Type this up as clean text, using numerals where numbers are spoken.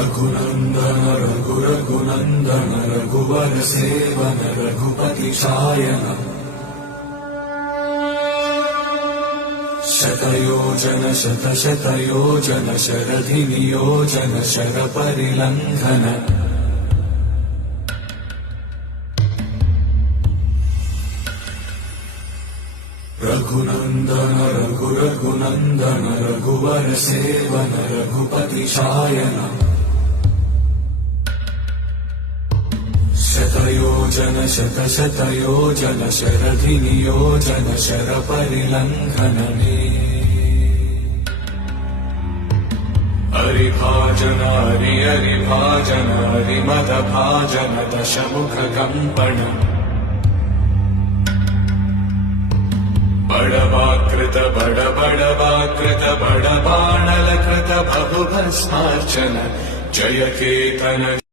रघुनन्दन रघुनन्दन रघुवर सेवन रघुपति शायन शतयोजन शतशतयोजन शरधि नियोजन शरपरिलङ्घन रघुनन्दन रघुनन्दन रघुवर सेवन रघुपति शायन शतयोजन शतशतयोजन शरधि नियोजन शरपरिलङ्घन हरिभाजन हरिभाजन हरिमदभाजन दशमुख कंपन बड़वाकृत बड़बाणलकृत बहुभस्मार्चन जय केतन